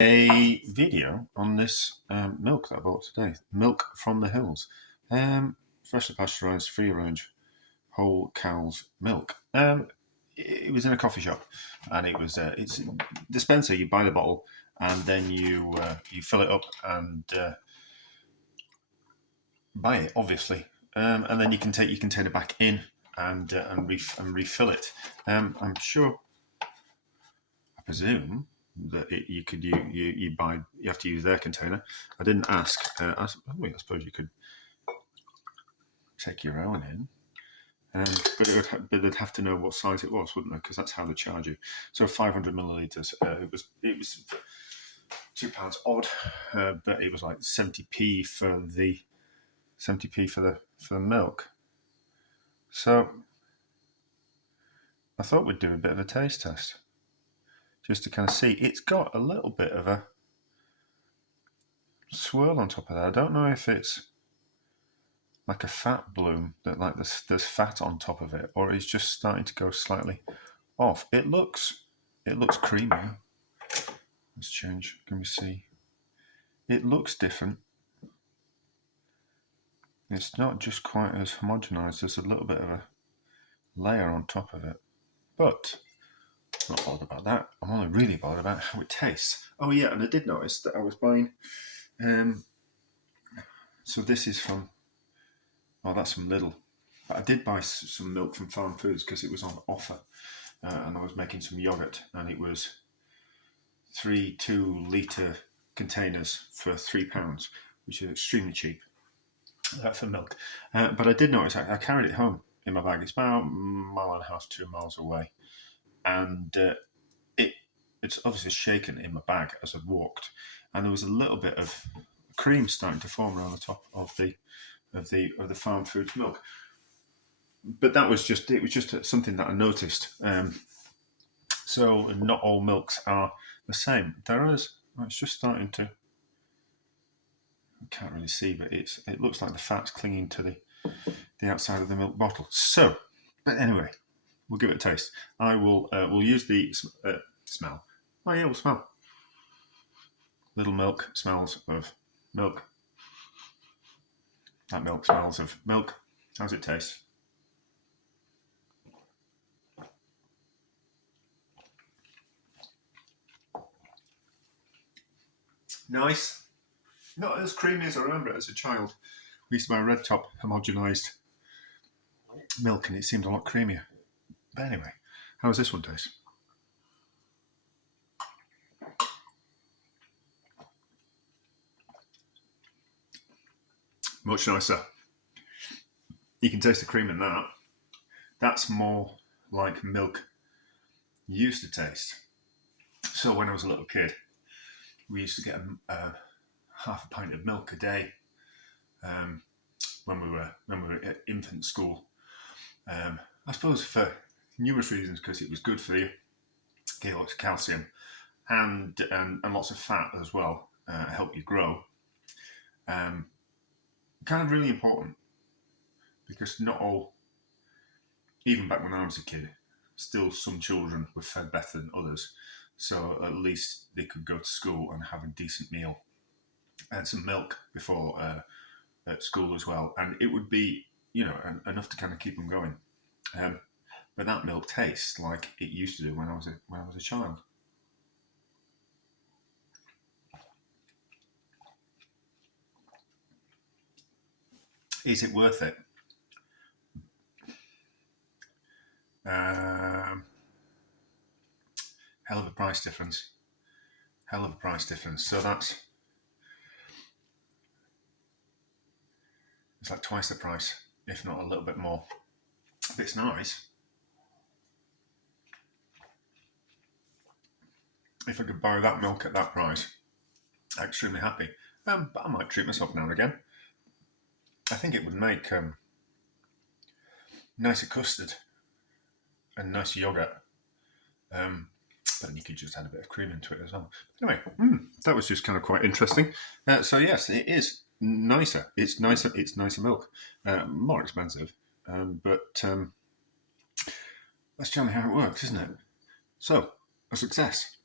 a video on this milk that I bought today. Milk from the hills. Freshly pasteurised, free range, whole cow's milk. It was in a coffee shop, and it's a dispenser. You buy the bottle, and then you fill it up and buy it, obviously, and then you can take your container back in and refill it. I'm sure, I presume that you have to use their container. I didn't ask. I suppose you could take your own in. But they'd have to know what size it was, wouldn't they? Because that's how they charge you. So 500 millilitres. It was £2 odd, but it was like 70p for the milk. So I thought we'd do a bit of a taste test, just to kind of see. It's got a little bit of a swirl on top of that. I don't know if it's like a fat bloom that like there's fat on top of it, or it's just starting to go slightly off. It looks creamy. Let's change. Can we see? It looks different. It's not just quite as homogenized. There's a little bit of a layer on top of it, but I'm not bothered about that. I'm only really bothered about how it tastes. Oh yeah, and I did notice that I was buying. So this is from. Oh, that's from Lidl. But I did buy some milk from Farm Foods because it was on offer, and I was making some yogurt, and it was 3 2-litre containers for £3, which is extremely cheap for milk. But I did notice I carried it home in my bag. It's about 1.5 to 2 miles away, and it's obviously shaken in my bag as I walked, and there was a little bit of cream starting to form around the top of the Farm Foods milk. But it was just something that I noticed. So not all milks are the same. There is. It's just starting to. I can't really see, but it looks like the fat's clinging to the outside of the milk bottle. So, but anyway, we'll give it a taste. I will. We'll use the smell. Oh yeah, we'll smell. Little milk smells of milk. That milk smells of milk. How's it taste? Nice. Not as creamy as I remember it as a child. We used to buy Red Top homogenised milk, and it seemed a lot creamier. But anyway, how does this one taste? Much nicer. You can taste the cream in that. That's more like milk used to taste. So when I was a little kid, we used to get half a pint of milk a day when we were at infant school. I suppose for numerous reasons, because it was good for you, gave lots of calcium and lots of fat as well, help you grow. Kind of really important, because not all, even back when I was a kid, still some children were fed better than others. So at least they could go to school and have a decent meal and some milk before at school as well. And it would be, enough to kind of keep them going. But that milk tastes like it used to do when I was a child. Is it worth it? Hell of a price difference. So it's like twice the price, if not a little bit more. But it's nice. If I could buy that milk at that price, I'm extremely happy. But I might treat myself now and again. I think it would make nicer custard and nicer yogurt. But then you could just add a bit of cream into it as well. Anyway, that was just kind of quite interesting. So yes, it is nicer. It's nicer. It's nicer milk. More expensive, but that's generally how it works, isn't it? So, a success.